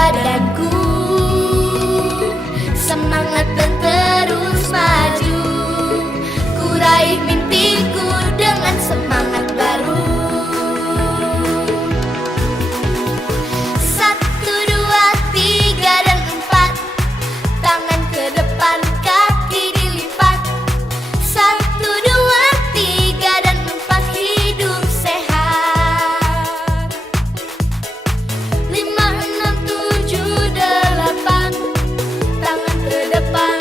badanku, semangat dan terus maju. Ku raih mimpiku dengan semangat baru. Satu, dua, tiga, dan empat. Tangan ke depan, kaki dilipat. Satu, dua, tiga, dan empat. Hidup sehat. Lima, enam, tujuh, delapan. Tangan ke depan,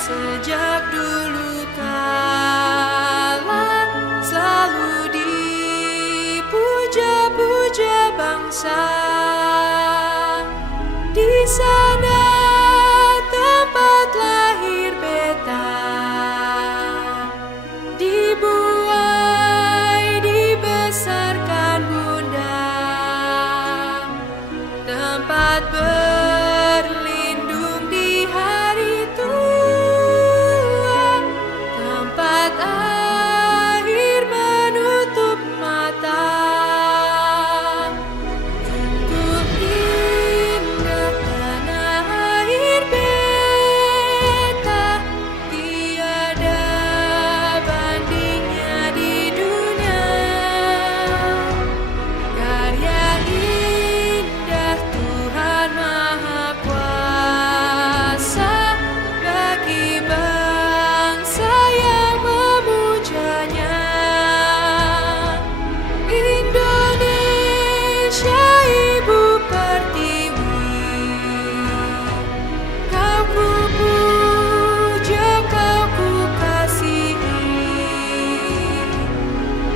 Sejak dulu kala selalu dipuja-puja bangsa. Di sana tempat lahir beta, dibuai dibesarkan bunda, tempat berlindung di hari tua, tempat akhir menutup mata. Sungguh indah tanah air beta, tiada bandingnya di dunia. Karya indah Tuhan Maha Kuasa bagi bangsa yang memujanya. Indonesia Ibu Pertiwi, kau ku puja, kau ku kasihi.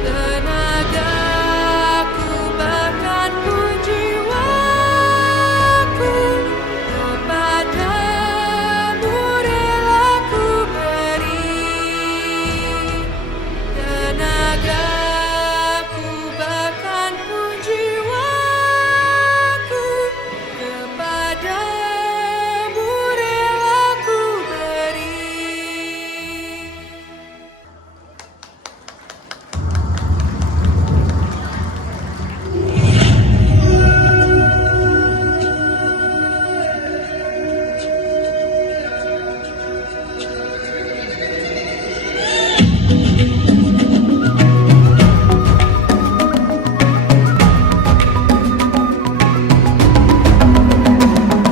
Tenagaku bahkan pun jiwaku, kepadamu rela ku beri. Tenagaku bahkan pun jiwaku, kepadamu rela ku beri.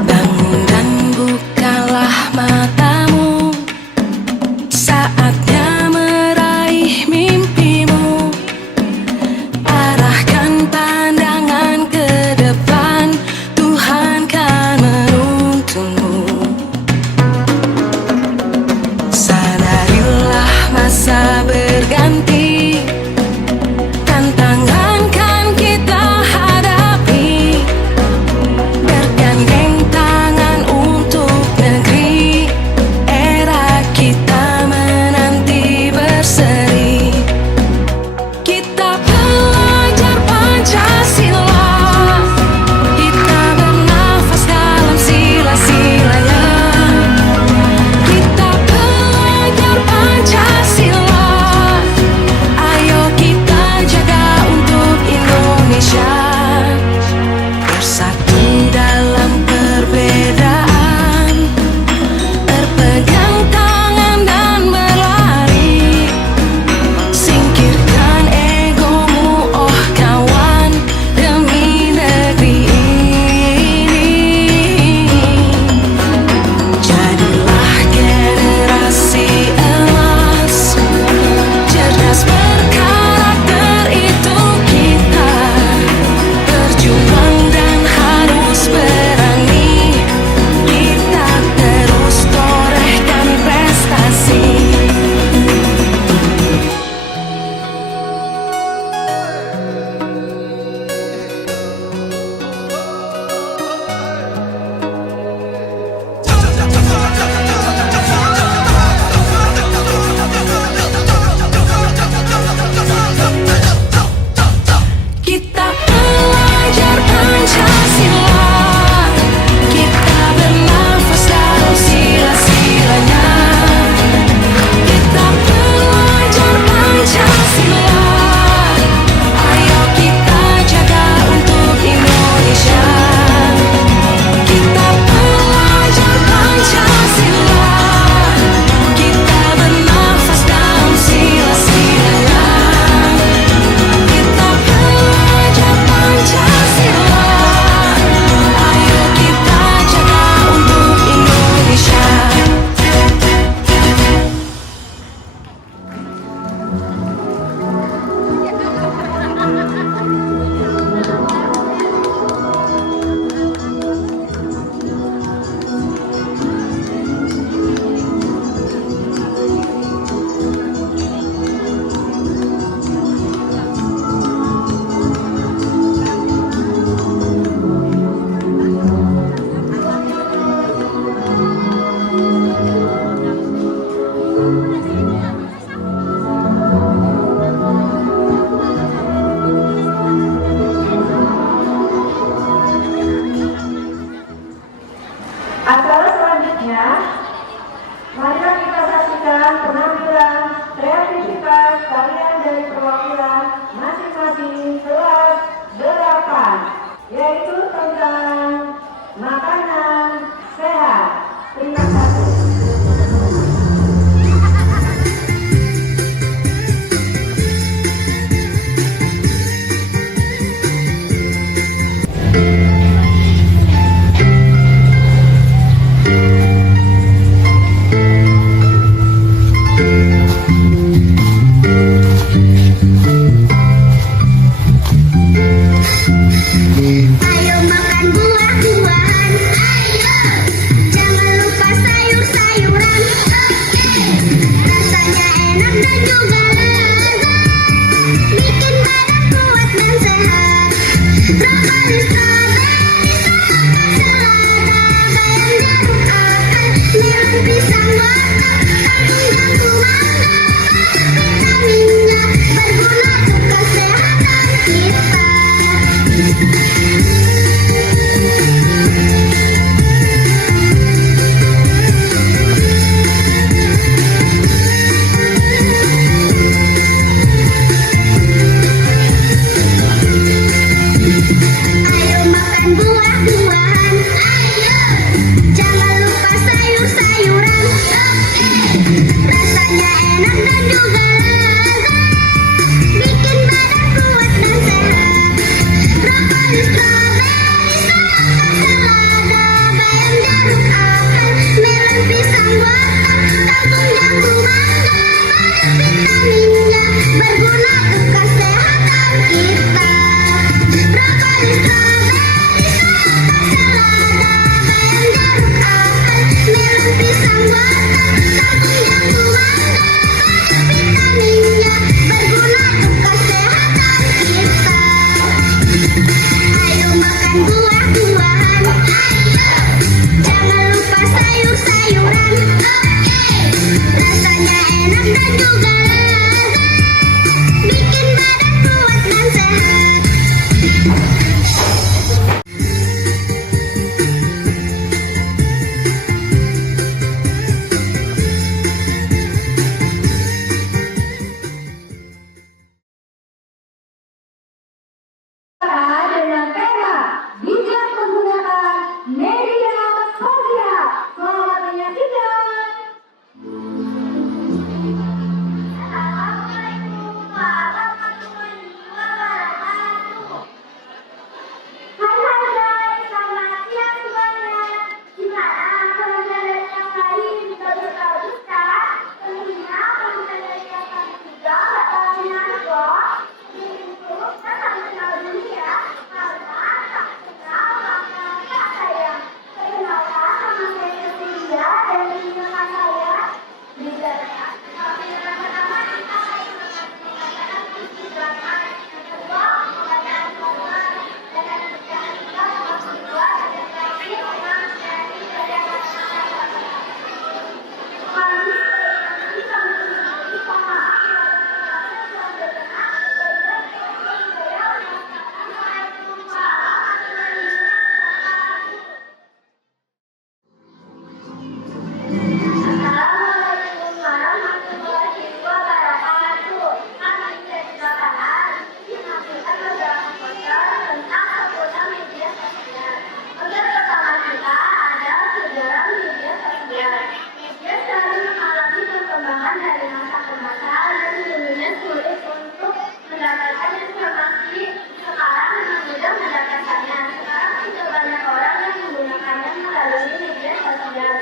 Bangun dan bukalah matamu, saatnya meraih mimpimu. Arahkan pandangan ke depan, Tuhan kan menuntunmu. Sadarilah masa berganti, tantangan kan kita hadapi. Bergandeng tangan untuk negeri, era kita menanti berseri. Kita pelajar Pancasila, kita bernafas dalam sila-silanya. Kita pelajar Pancasila, ayo kita jaga untuk Indonesia. Bersatu dalam perbedaan, berpegang tangan dan berlari. Singkirkan egomu, oh kawan, demi negeri ini. Jadilah generasi emas, cerdas berkarakter itu kita. Berjuang dan harus berani, kita terus torehkan Dengan tema bijak menggunakan media sosial. Selamat menyaksikan. Assalamualaikum warahmatullahi wabarakatuh. Hai guys, selamat siang semuanya. Gimana kalian yang lain juga bertahu sekarang? Tentunya kalian yang lain juga gak tahu benar kok. Itu kan harus kenal dulu ya. Karena tak kenal maka tak sayang. Perkenalkan nama saya Cecilia dan ini teman saya. Bila tapi yang pertama kita akan mengatakan visi belakang. Yang kedua pengadaan korban dan yang ketiga yang kedua dan terakhir orang dari perjalanan. Kami bisa menjadi sama. Assalamualaikum warahmatullahi wabarakatuh. Kami dari Bakaran menampilkan beberapa poster tentang seputar media sosial. Poster pertama kita ada sejarah media sosial. Media selalu mengalami perkembangan dari masa ke masa dan dulunya sulit untuk mendapatkan informasi. Sekarang lebih mudah mendapatkannya. Sekarang sudah banyak orang yang menggunakannya melalui media sosial.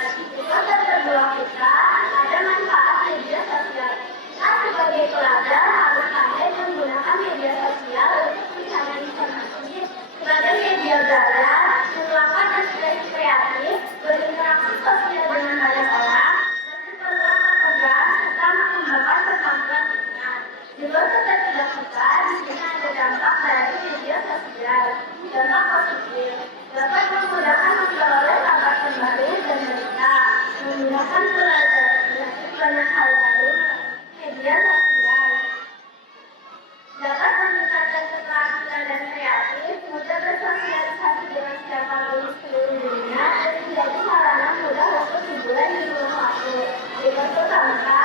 Poster kedua kita ada manfaat media sosial. Kita sebagai pelajar harus pandai menggunakan media sosial untuk mencari informasi sebagai media belajar, melakukan ekspresi kreatif, berinteraksi sosial dengan banyak orang, dan sebagai program serta mengembangkan kemampuan kita. Di luar ketiga kita, di sini ada dampak dari media sosial. Dampak positif dapat memudahkan memperoleh kabar terbaru dan berita, memudahkan belajar banyak hal baru media sosial. Dapat meningkatkan keterampilan dan kreatif, mudah bersosialisasi dengan siapapun di seluruh dunia, dan menjadi sarana mudah untuk hiburan di rumah waktu. Dengan pertama,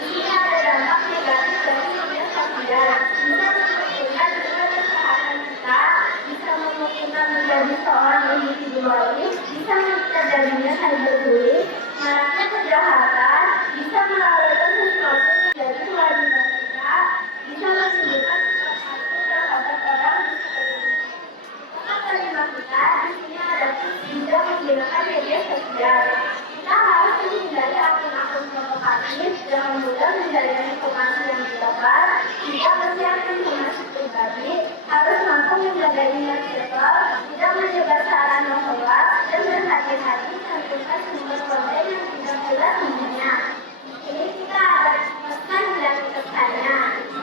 ini ada dampak negatif dari media sosial. Bisa menurunkan tingkat kesehatan kita, bisa memungkinkan menjadi seorang individualis, bisa terjadinya cyberbullying, maraknya kejahatan, bisa melarikan sesuatu menjadi kewajiban kita, bisa menimbulkan sesuatu terhadap orang di sekelilingnya. Maka kelima kita di sini ada tips bijak menggunakan media sosial. Kita harus menghindari akun-akun provokatif yang mudah menjaring informasi yang disebar. Kita persiapkan informasi pribadi, harus mampu menjaga ingat server, tidak menyebar sarana hoax, dan berhati-hati tentukan sumber konten yang tidak jelas namanya. Ini kita ada pesan dan pesannya.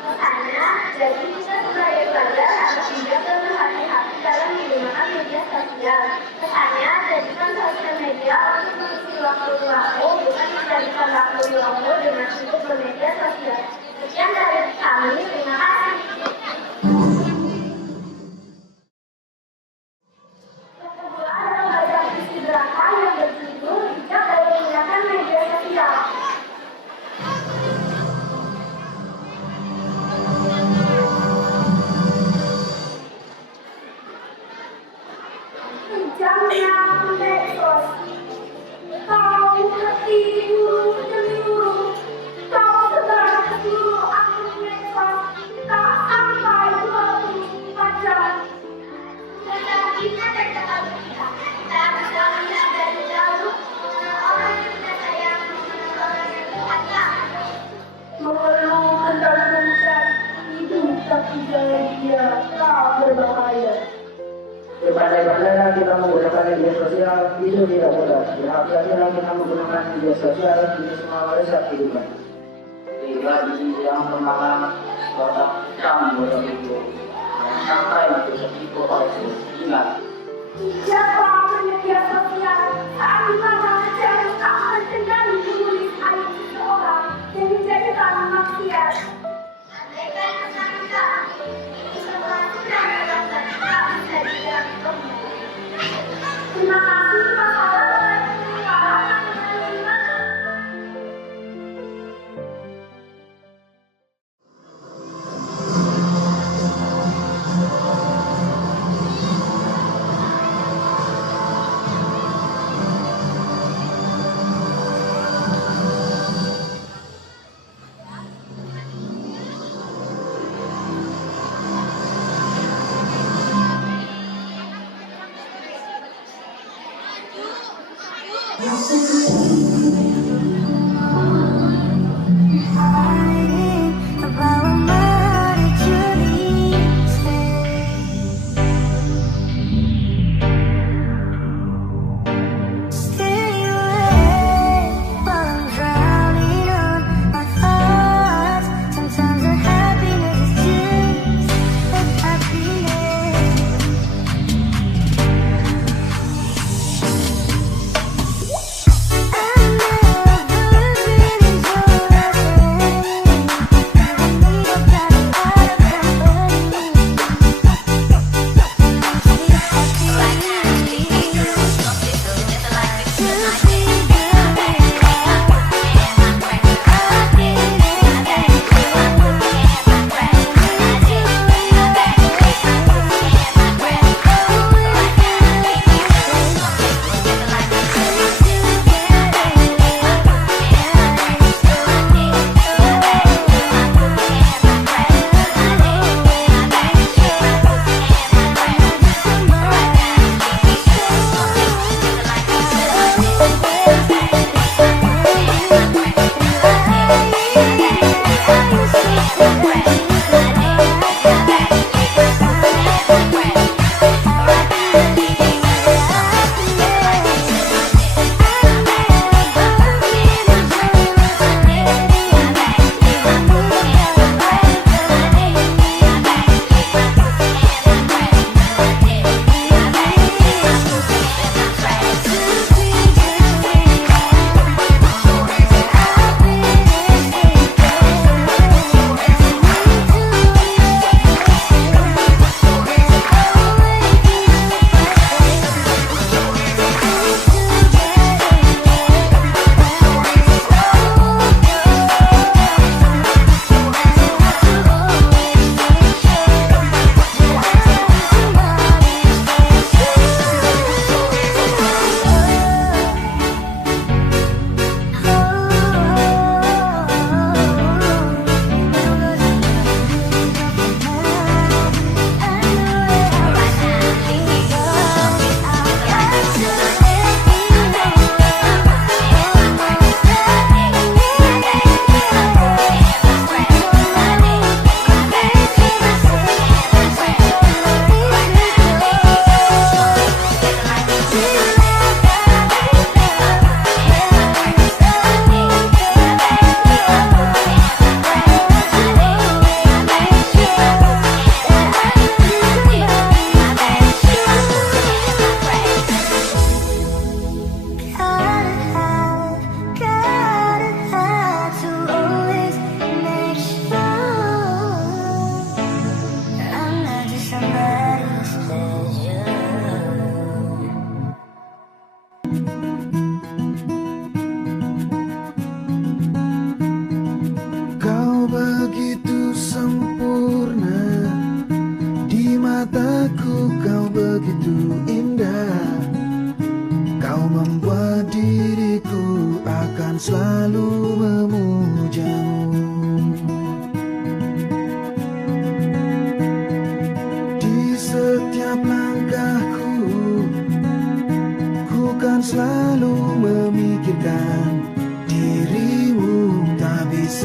Pesannya, jadi kita sebagai pelajar harus bijak dan berhati-hati dalam menggunakan media sosial. Pesannya, jadikan sosial media untuk mengisi waktu luangmu, bukan menjadi kami. Terima kasih. Yang kedua adalah pembelajaran istidraka yang berjudul bijak dalam menggunakan media sosial. Jamnya medsos. Kau ketidur keliru. Kau sebar ke seluruh akun medsos. Tak sampai 24 jam. Kita terdapat kita. Kita bisa melihat dari jauh orang yang kita sayang, orang yang kita Mengeluh menggantungkan hidup tapi jangan dia tak berbahaya. Berpandai-pandailah kita menggunakan media sosial, itu tidak mudah. Berhati-hatilah kita menggunakan media sosial di semua warisan kehidupan. Pribadi yang pertama, tetap campur itu. Yang sampai untuk segitu oleh ingat. Jangan media sosial saat dimana mencari tak terkendali menulis aib seseorang yang dijadikan maksiat. Andaikan kesalahan semua sudah melakukan tak bisa dilakukan. Terima kasih masalah sekarang menerima.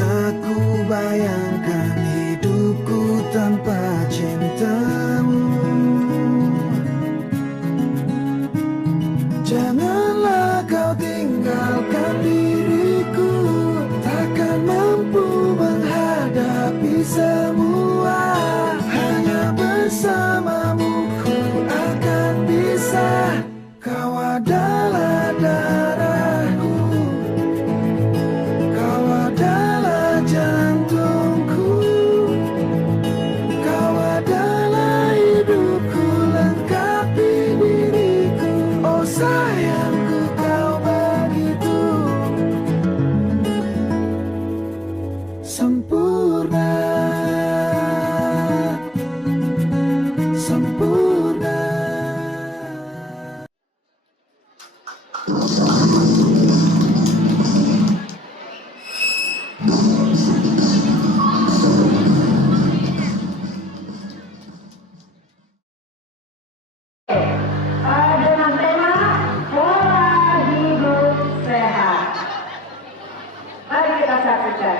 bisa ku bayangkan hidupku tanpa cintamu. Janganlah kau tinggalkan diriku, takkan mampu menghadapi semua. Hanya bersamamu ku akan bisa. Kau adalah darahku, kau adalah jantungku, kau adalah hidupku, lengkapi diriku. Oh sayangku, kau begitu sempurna, sempurna. Dengan tema pola hidup sehat. Mari kita saksikan.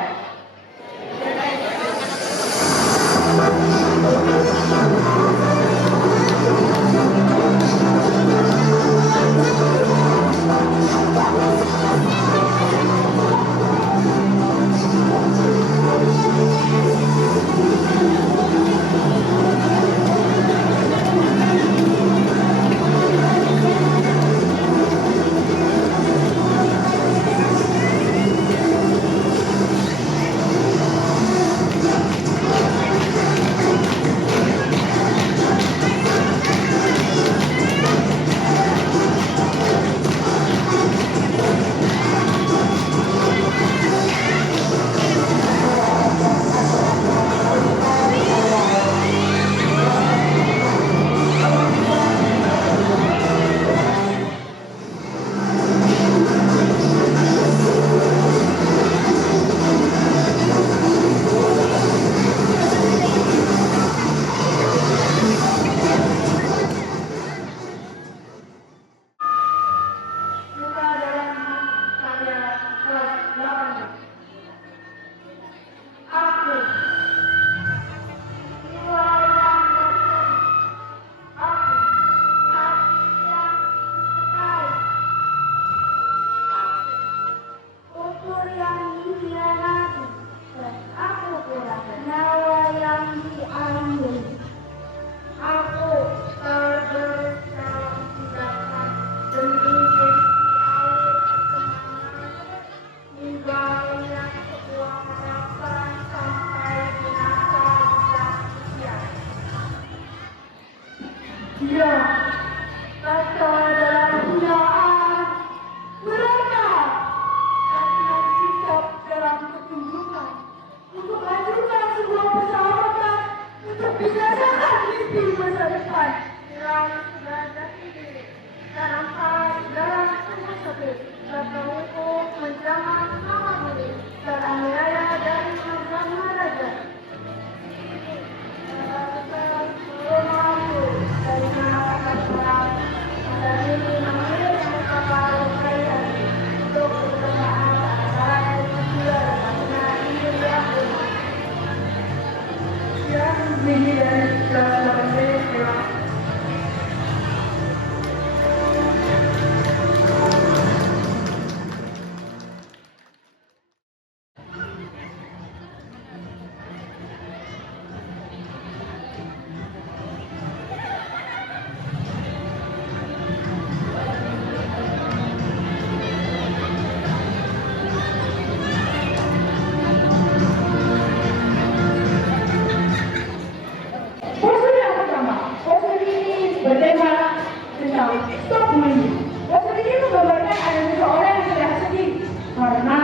Buka dalam karya kelas 8. Aku jiwa yang berseri, aku hati yang baik, aku ukur yang dikhianati, dan aku pula nyawa yang diambil. Aku terberdalam tindakan demi air kemenangan, ninggalnya sebuah harapan sampai binasa bisa usia. Dia kata dalam hinaan mereka dengan sikap dalam ketunjukan untuk mengajukan sebuah persahabatan untuk binasakan mimpi masa depan. Dalam segala hidup, dalam hal, dalam semua sepi, serta hukum menjangan nama diri, dalam wilayah dari agama raja. Belum mampu dari mana orang dan ini memilih kapal kalian untuk berkenaan antara kecil dan ini yang begini dan dalam Indonesia. Poster yang pertama, poster ini bertema tentang stop menunggu. Poster ini menggambarkan ada seseorang yang sedang sedih karena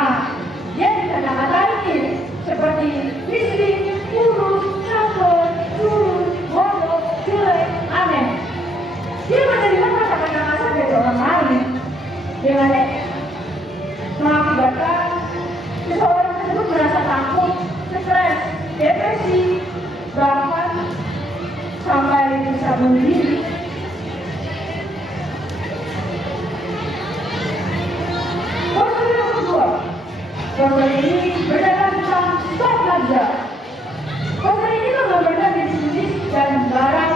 dia ditanda-tandai seperti miskin, kurus, campur, turun, bodoh, jelek, aneh. Dia menerima kata-kata kasar dari orang lain dengan mengakibatkan seseorang tersebut merasa takut, stres, depresi, bahkan sampai bisa bunuh diri. Poster yang kedua, poster ini berkaitan tentang Kabza. Poster ini menggambarkan bisnis dan barang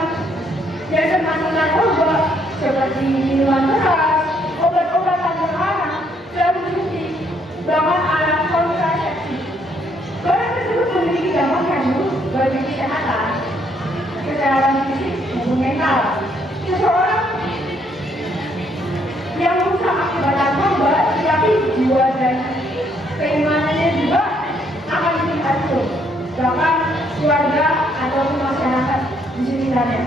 yang termasuk narkoba seperti minuman keras, obat-obatan terlarang, dan musik, bahkan alat kontrasepsi. Barang tersebut memiliki dampak kandung bagi kesehatan, kesehatan fisik maupun mental. Seseorang yang rusak akibat narkoba, tapi jiwa dan keimanannya juga akan dihancur, bahkan keluarga atau masyarakat di sekitarnya.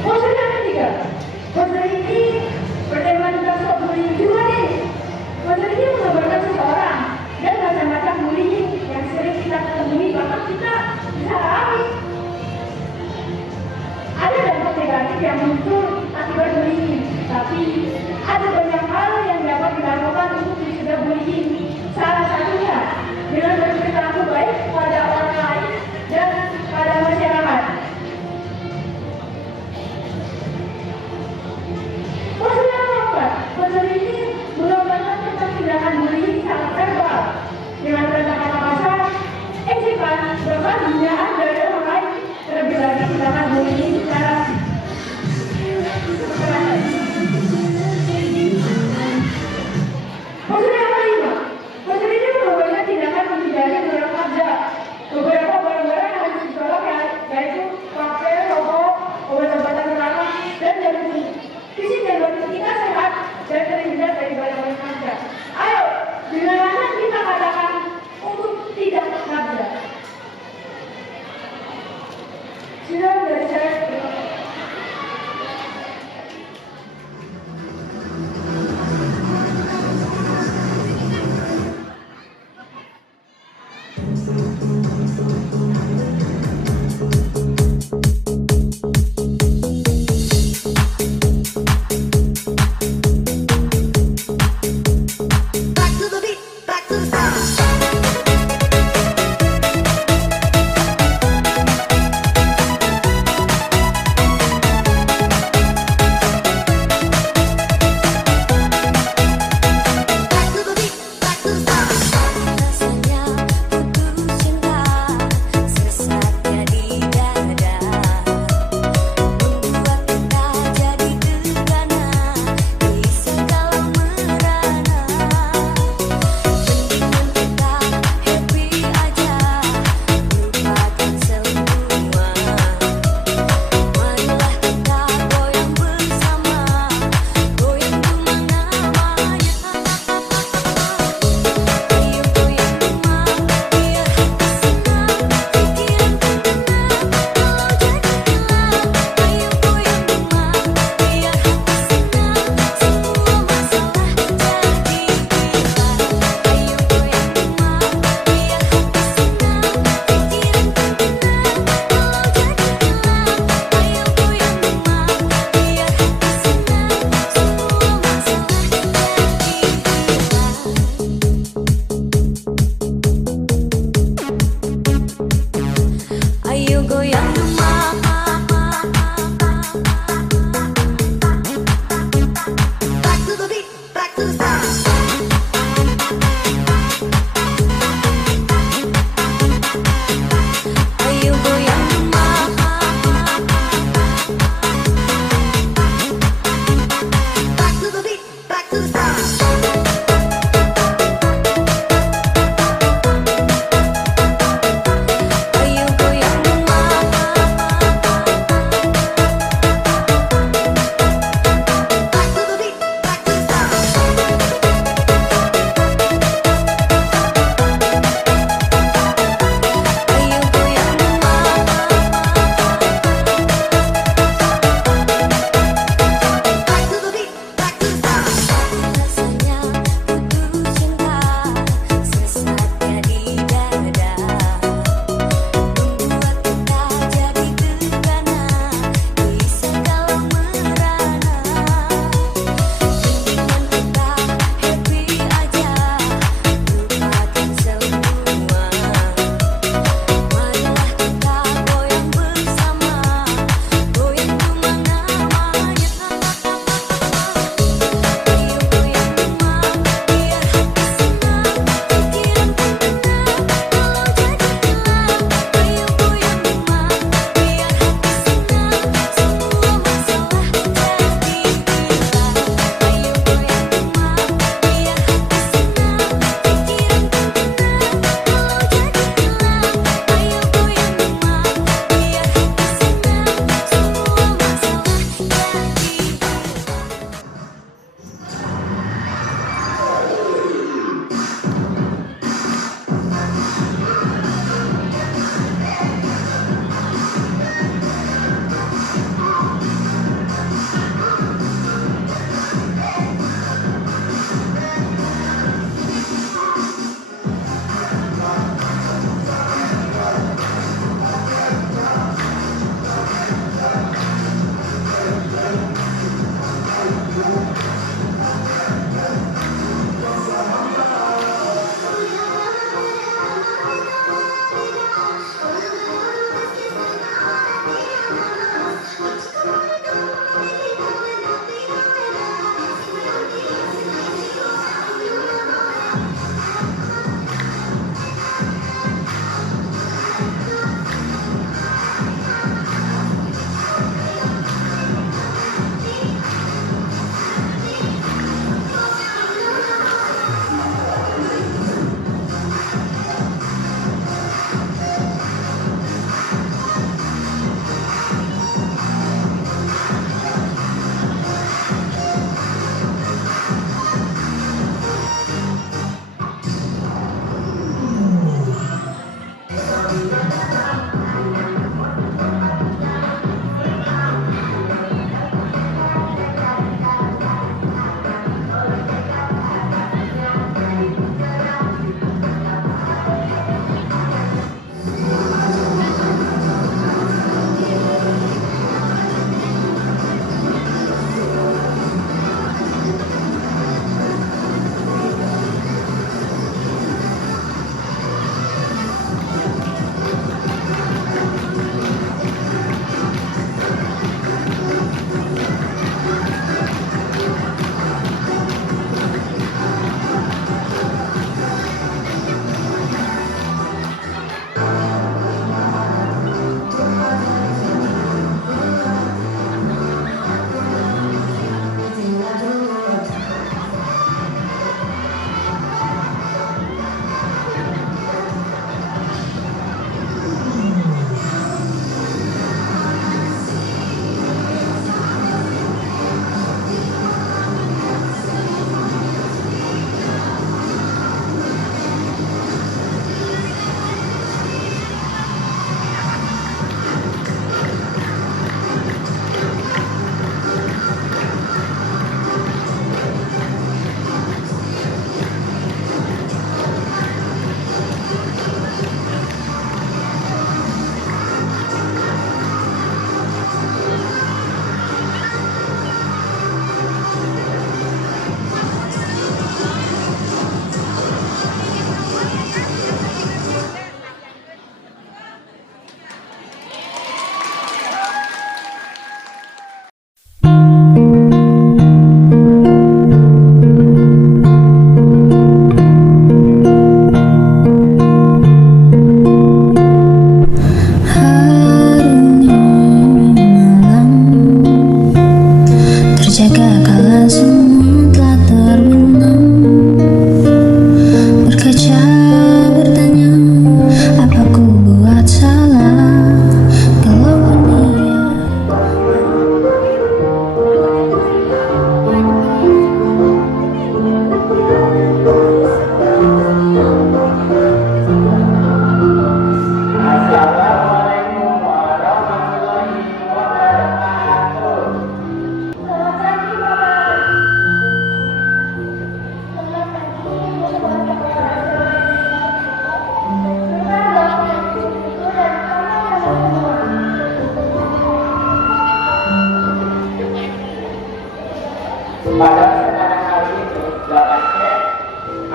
Poster yang ketiga, poster ini bertema tentang soal bullying juga nih. Poster ini menggambarkan seseorang dan macam-macam bullying yang sering kita temui, bahkan kita bisa alami. Ada dampak negatif yang muncul akibat bullying, tapi ada banyak hal yang dapat dilakukan untuk mencegah bullying. Salah satunya dengan berperilaku baik pada orang lain dan pada masyarakat. Poster yang keempat, poster ini menggambarkan tentang tindakan bullying sangat verbal dengan kata-kata kasar, ejekan, bahkan hinaan dari orang lain. Terlebih lagi tindakan bullying secara kekerasan. Poster yang kelima, poster ini menggambarkan tindakan menghindari barang Kabza. Beberapa barang-barang yang harus ditolak yaitu kafe, rokok, obat-obatan terlarang, dan jarum. Fisik dan batin kita sehat dan terhindar dari barang-barang Kabza. Ayo, dengan mana kita katakan untuk tidak Kabza? Silakan dari saya. Back to the beat, back to the sound. Back to the beat, back to the sound. Rasanya putus cinta sesaknya di dada, membuat kita jadi gegana di segala merana. Mendingan kita happy aja, lupakan semua. Marilah kita goyang bersama, goyang kemana-mana. Ayo goyang rumah, biar hati senang, pikiran tenang, kalau jadi hilang. Ayo goyang rumah, biar hati senang, semua masalah jadi hilang. Ayo goyang rumah, biar hati senang, pikiran tenang, kalau jadi hilang. Ayo goyang rumah, biar hati senang, semua masalah jadi hilang. Ayo goyang rumah, Back to the beat, back to the sound. ayo goyang rumah. Back to the beat, back to the sound. Ayo goyang rumah. Back to the beat, back to the sound.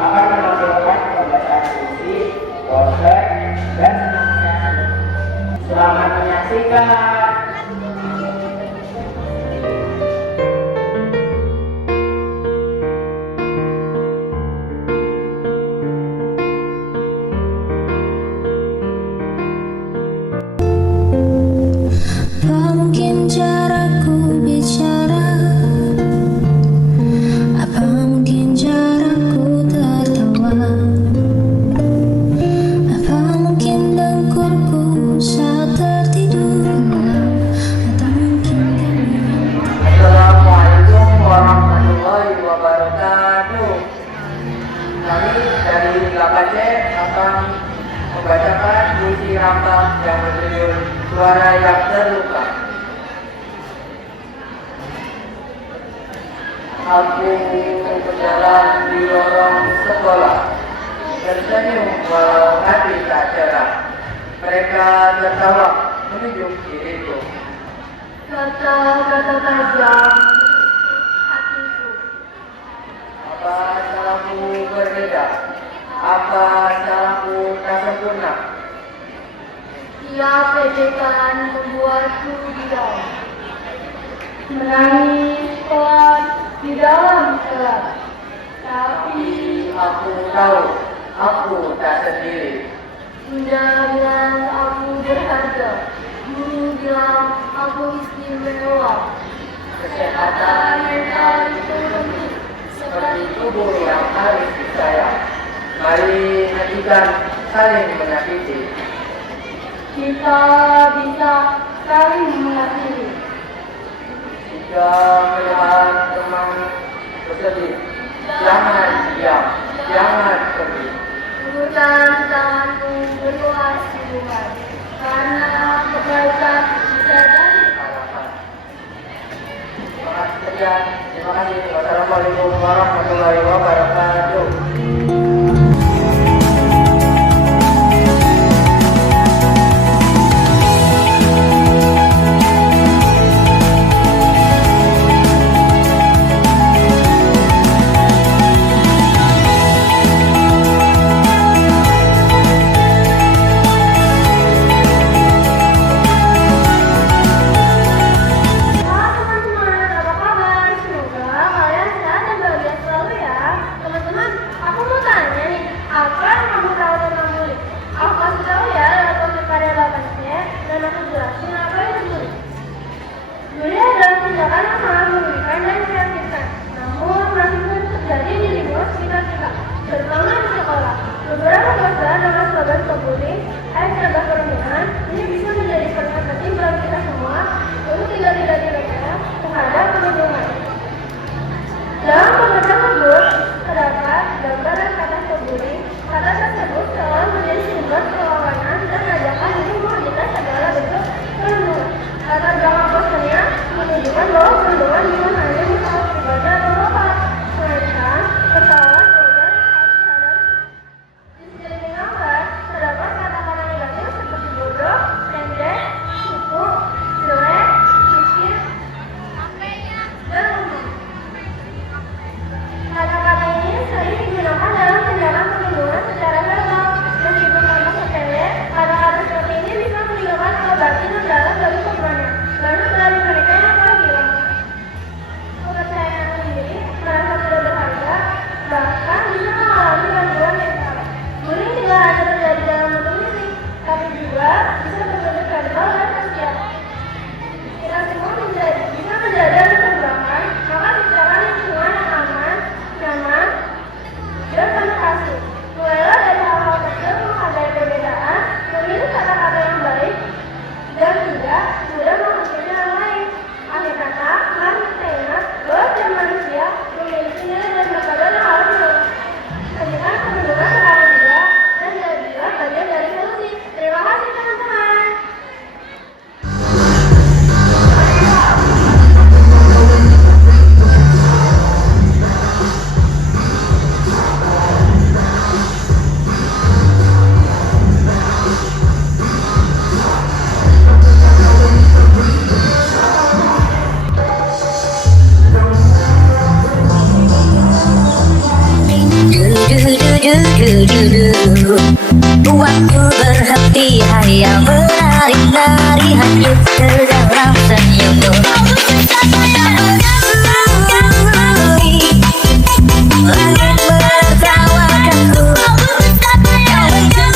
akan menampilkan pembacaan puisi, potret, dan nasihat. Selamat menyaksikan. Apa mungkin caraku bicara? Apa mungkin caraku tertawa? Apa mungkin dengkurku saat tertidur? Atau mungkin Assalamualaikum warahmatullahi wabarakatuh. Kami dari 8C akan membacakan puisi rampak yang berjudul Suara yang Terluka. Aku berjalan di lorong sekolah, tersenyum walau hati tak cerah. Mereka tertawa menunjuk diriku. Kata-kata tajam hatiku. Apa salahku berbeda? Apa salahku tak sempurna? Tiap ejekan membuatku diam, Menangis pelan di dalam kelas. Tapi aku tahu aku tak sendiri. Bunda bilang aku berharga, guru bilang aku istimewa. Kesehatan mental itu penting, seperti tubuh yang harus disayang. Mari hentikan saling menyakiti. Kita bisa saling mengasihi. Jika melihat teman bersedih, jangan diam, jangan pergi. Lembutkan tanganmu berluas hubungan, karena kebaikan bisa dari Harapan. Sekian, terima kasih. Wassalamualaikum warahmatullahi wabarakatuh. Halo teman-teman, apa kabar? Semoga kalian sehat dan bahagia selalu ya. Teman-teman Waktu berhenti hanya menari-nari, hanyut terdalam senyummu. Langit menertawakanku, hatiku,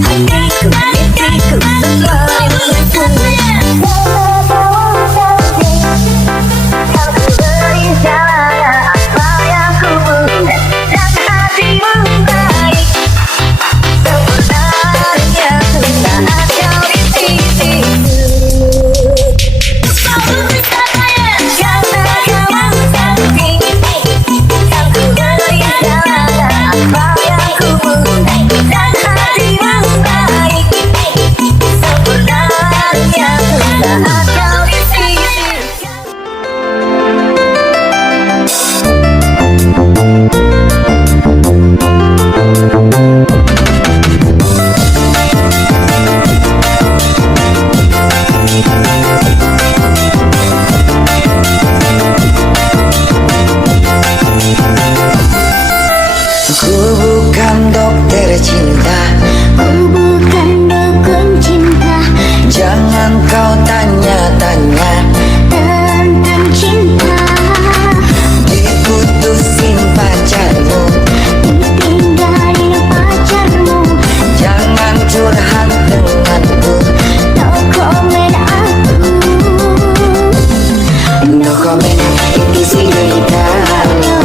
mimpiku, semua milikku. Kau beri segala apa yang ku buat, dan hatimu baik. Sebenarnya saat kau di sisiku. Karena kau cantik, kau ku beri segala apa yang ku buat, dan hatimu baik. Sebenarnya saat kau di sisiku. Ku bukan dokter cinta, Ku bukan dukun cinta, jangan kau tanya-tanya. tentang cinta. Diputusin pacarmu, Ditinggalin pacarmu, jangan curhat denganku. no comment aku. No comment, itu sih cerita lo.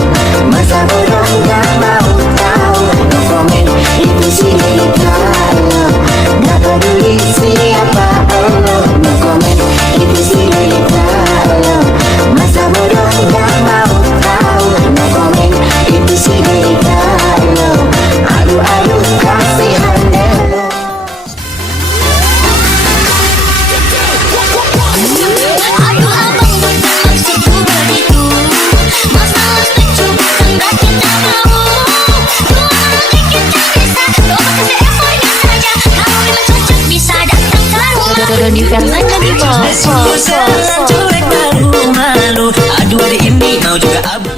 Masa bodoh gak mau tahu. No comment, itu sih cerita lo. Gak peduli siapa lo. No comment, itu sih cerita lo. Masa bodoh gak mau tahu. No comment, itu sih cerita lo. Aduh kasihan deh lo. Aduh abang benar maksudku begitu, masalah setuju enggak kita mau. Dua dikit tak bisa, doa kasih effortnya saja. Kalau memang cocok bisa datang ke rumah. Doni Fernanda di Cuek malu-malu, aduh adik ini mau juga abang.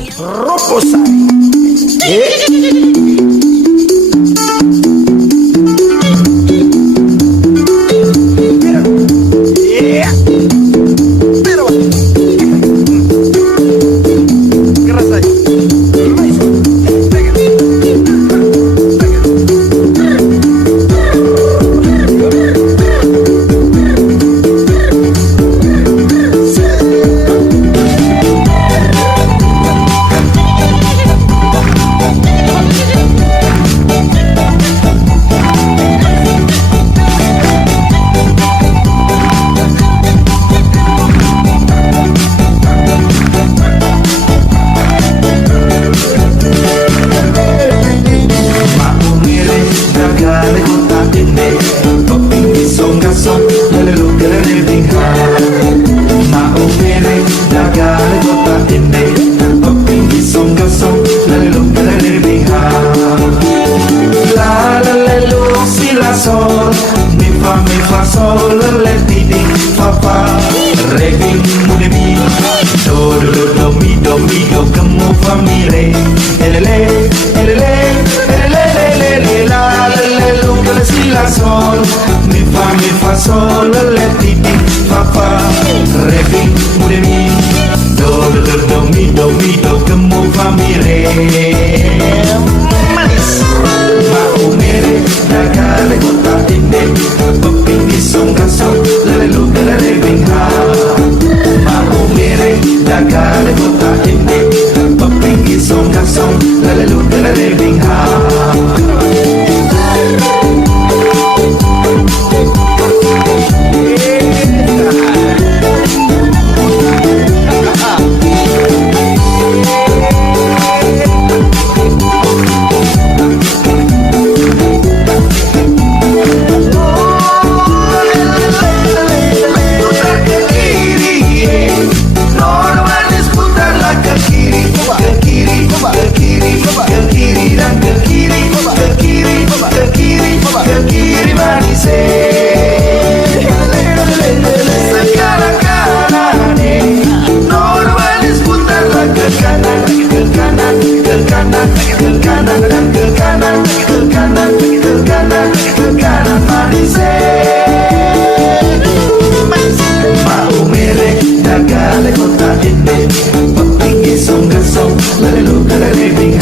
lalu raving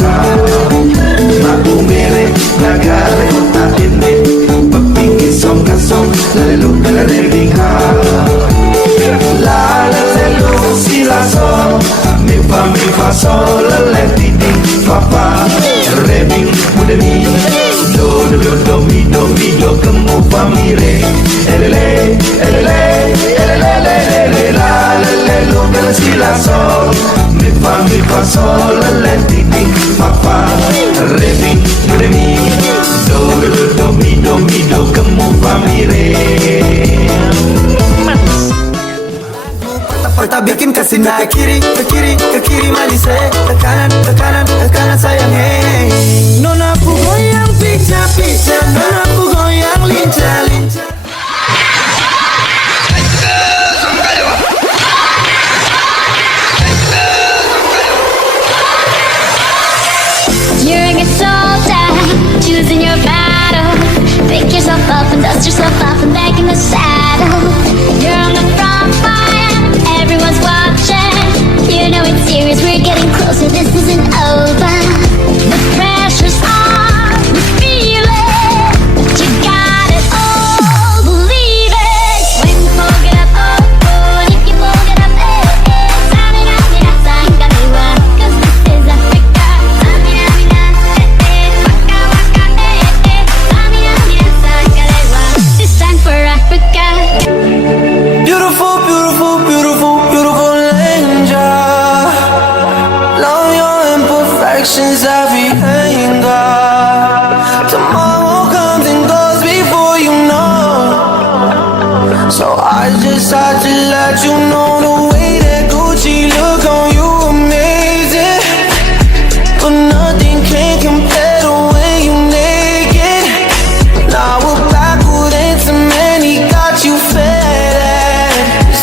Maku mere nagare utapinde Pepingi song kasong lalu raving La la lalu sila so mi fa sol la titi fa fa raving udah mi do mi do kamu fa mi re elele la la lalu sila so mi fa sol la titi fa fa raving udah mi do mi do kamu fa mi re. Tak bikin kasih naik kiri malise ke kanan sayang hey. Nona aku goyang pica nona aku goyang lincah. You're a good soldier, choosing your battle. Pick yourself up and dust yourself off and back in the saddle. You're on the front line, everyone's watching. You know it's serious, we're getting closer, this isn't over. The pressure's on, we feel it, but you got it all, believe it. When you fold it up, oh, oh, and if you fold it up, eh, eh. Samina, mina, sanga, miwa, 'cause this is Africa. Samina, mina, eh, eh, waka, waka, eh, eh. Samina, mina, sanga, miwa, this time for Africa. Beautiful, beautiful, beautiful, beautiful angel. Love your imperfections, every anger. Tomorrow comes and goes before you know. So I just had to let you know the way that Gucci look on you amazing. But nothing can compare the way you naked. Now we're backward into many, got you fed.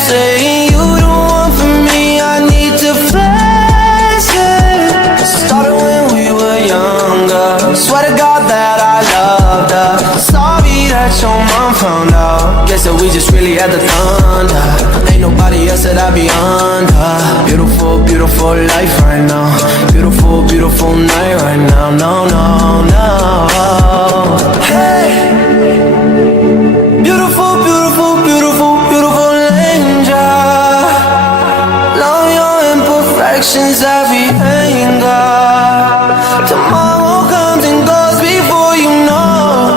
Saying you the one for me, I need to flex it. Started when we were younger. Swear to God that I loved her. Sorry that your mom found out. Guess that we just really had the thunder. Ain't nobody else that I be under. Beautiful, beautiful life right now. Beautiful, beautiful night right now. No, no, no. Hey. Beautiful, beautiful, beautiful, beautiful angel. Love your imperfections, every anger. Tomorrow comes and goes before you know.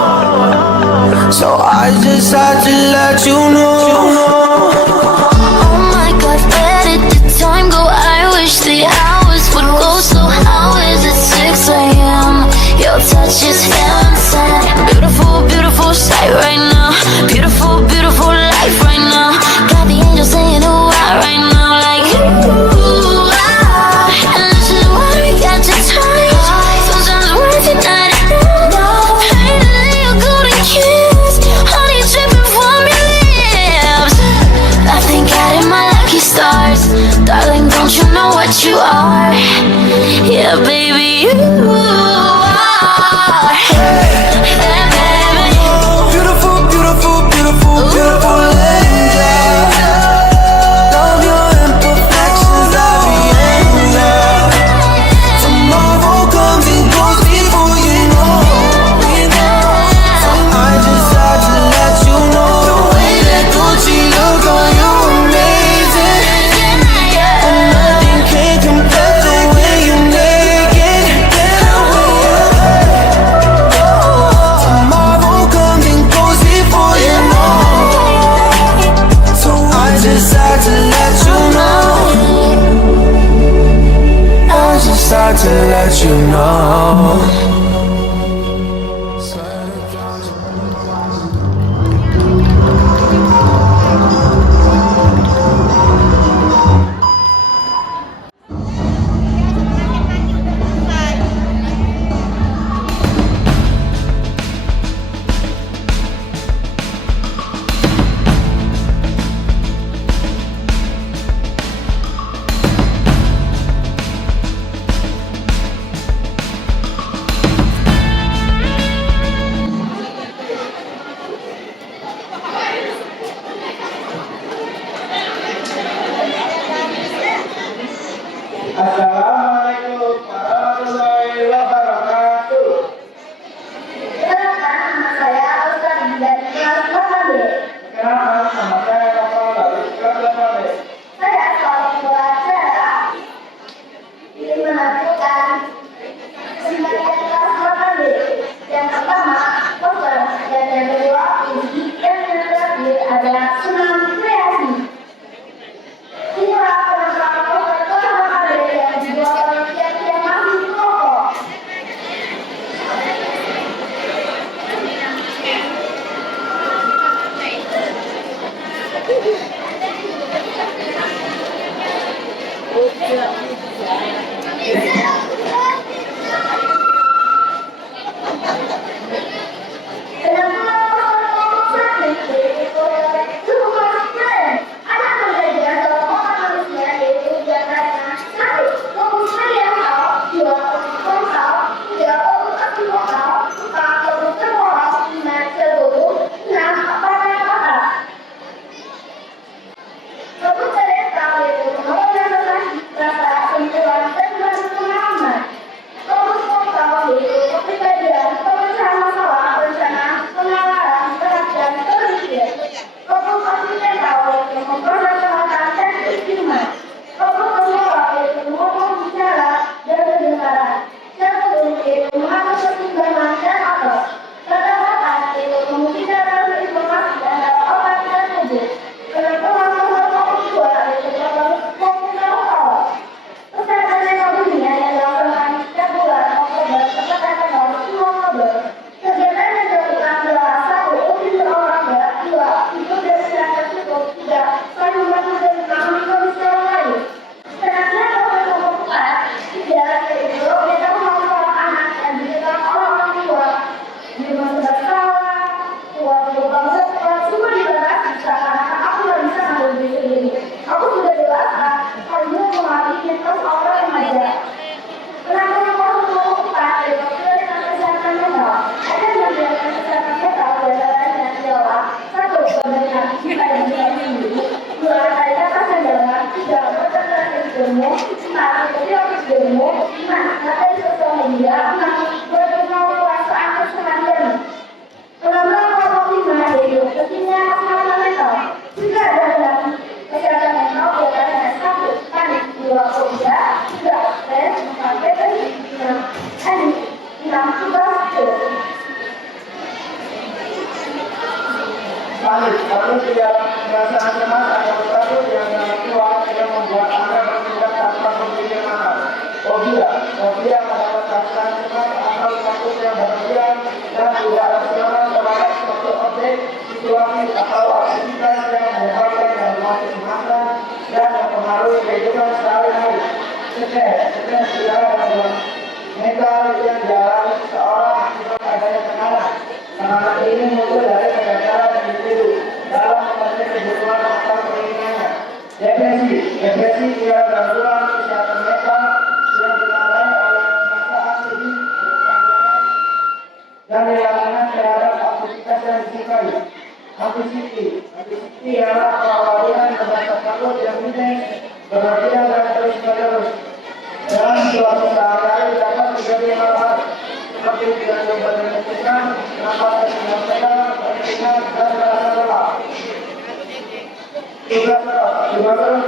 So I just had to let you know. Oh my God, where did the time go? I wish the hours would go slow. How is it 6 a.m.? Your touch is heaven. Beautiful, beautiful sight right now. Beautiful, beautiful life right now. Got the angels saying ooh ah right now, like ooh ah. And this is why we got to time. Sometimes words are not enough. Ain't a golden kiss, honey dripping from your lips. I thank God in my lucky stars, darling. Don't you know what you are? Yeah, baby, you are. Yeah, baby. Beautiful, beautiful, beautiful, beautiful angel. Love your imperfections, every anger. Tomorrow comes and goes before you know. So I just had to let you know the way that Gucci look on you amazing. And nothing can compare the way you naked. Tomorrow comes and goes before you know. So I just had to let you know. I just had to let you know. Assalamualaikum. ingin menampilkan kesenian kelas 8B. Yang pertama, poster, dan yang kedua, puisi, dan yang terakhir adalah senam kreasi. Inilah penampilan poster kelas 8B yang dibuat oleh tiap-tiap mahasiswa pokok. Lalu tidak perasaan cemas atau takut yang kuat yang membuat Anda bertindak tanpa berpikir matang. Fobia adalah perasaan cemas atau takut yang berlebihan dan tidak rasional terhadap suatu objek, situasi atau aktivitas yang menyebabkan dan masih menantang dan mempengaruhi kehidupan sehari-hari. Stres adalah gangguan mental yang dialami seseorang akibat adanya tekanan. Tekanan ini muncul dari kegagalan individu dalam memenuhi kebutuhan atau keinginannya. Depresi ialah gangguan kesehatan mental yang ditandai oleh perasaan sedih, dan kehilangan terhadap aktivitas yang disukai. Anxiety ialah kekhawatiran terhadap takut yang intens, berlebihan dan terus-menerus. Dalam suatu sehari-hari dapat terjadi hal-hal seperti tidak dapat menentukan, napas yang sedang, berkeringat, dan merasa lelah. Juga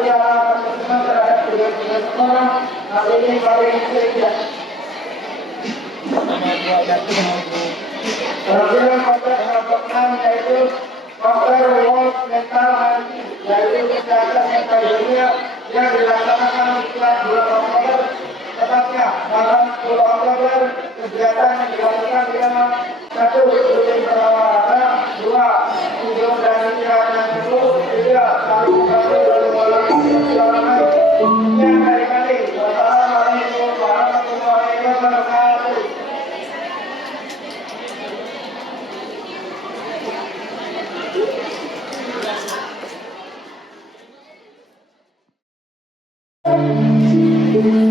ialah kesulitan terhadap tugas-tugas sekolah. Hal ini paling sering Kemudian faktor kelompok 6 yaitu faktor World Mental Health, yaitu kesehatan mental dunia yang dilaksanakan setelah bulan Oktober, tepatnya tanggal 10 Oktober. Kegiatan yang dilakukan ialah 1. Rutin berolahraga, 2. Tidur dan istirahat yang cukup, 3. Saling membantu dan mengulangi orang lain. Sekian dari kami. Wassalamualaikum warahmatullahi wabarakatuh. Thank you.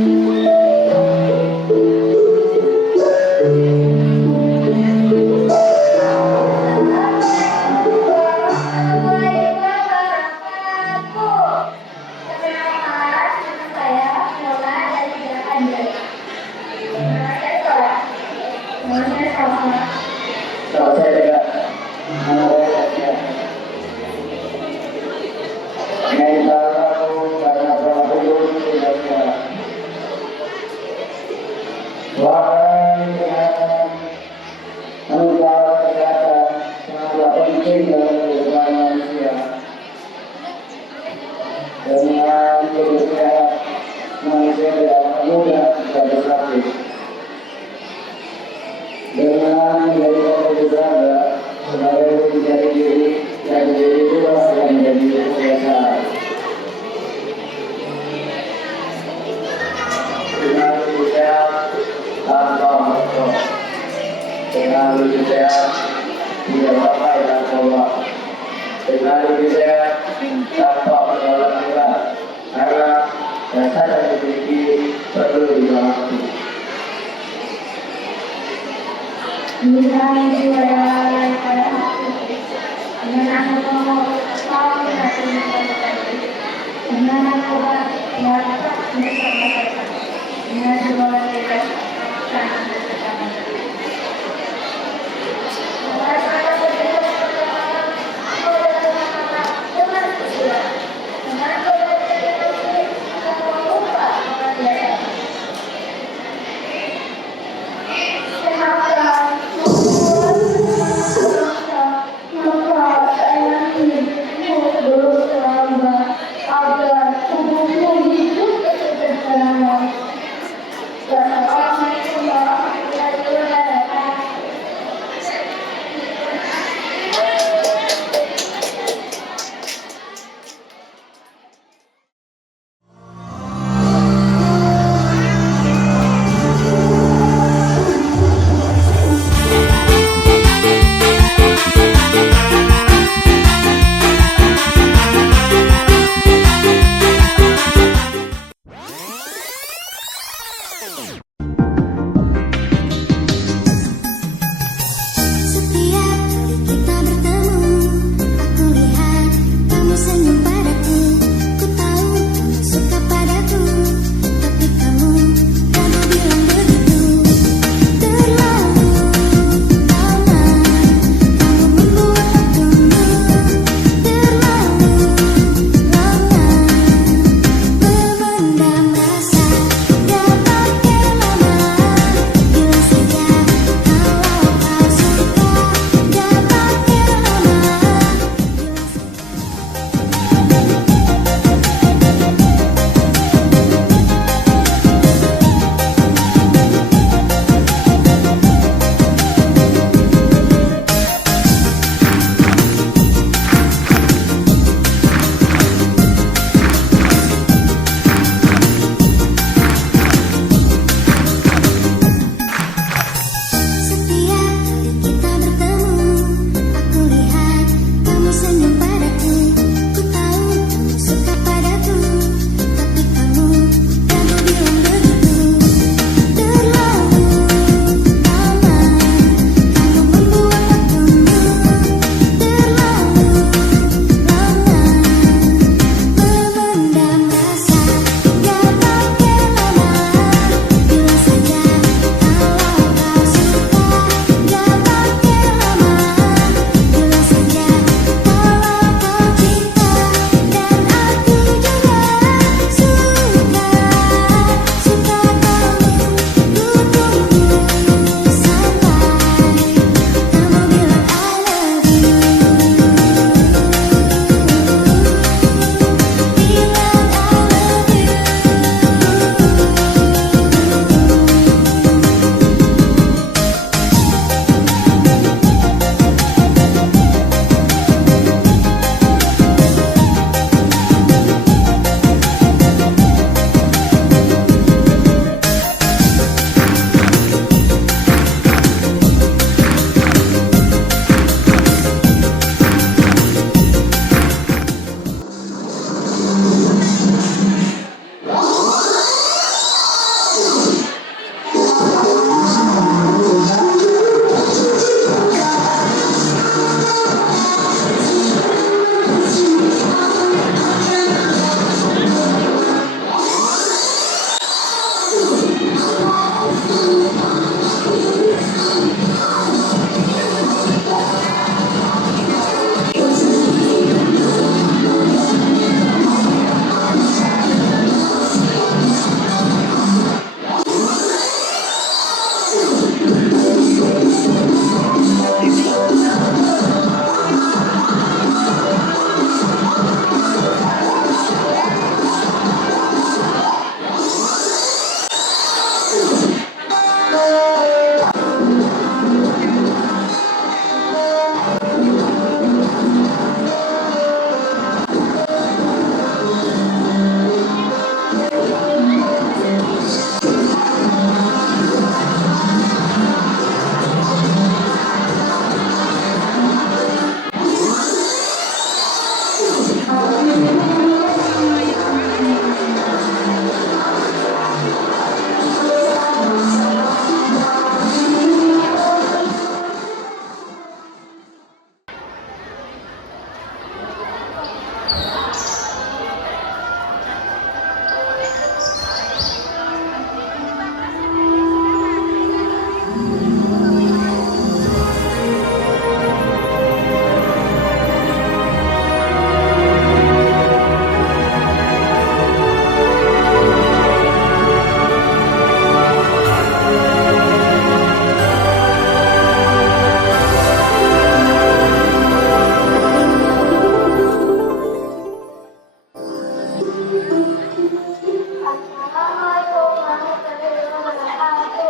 Wahai Tuhan, Engkau ternyata sangatlah penting dalam kehidupan manusia. Dengan hidup sehat, manusia tidak akan mudah bisa bersakit. Dengan menjadi hidup berada, sebagai menjadi diri, dan diri pula akan menjadi kebiasaan. Dengan hidup sehat, tanpa masker. Dengan hidup sehat, tidak pakai narkoba. Dengan hidup sehat, tanpa pergaulan bebas, karena dasar yang dimiliki perlu dimengerti. Dengan jiwa pada hati, dengan aku tahu hati dengan aku dapat bersama, dengan jiwa kita sangat bersama.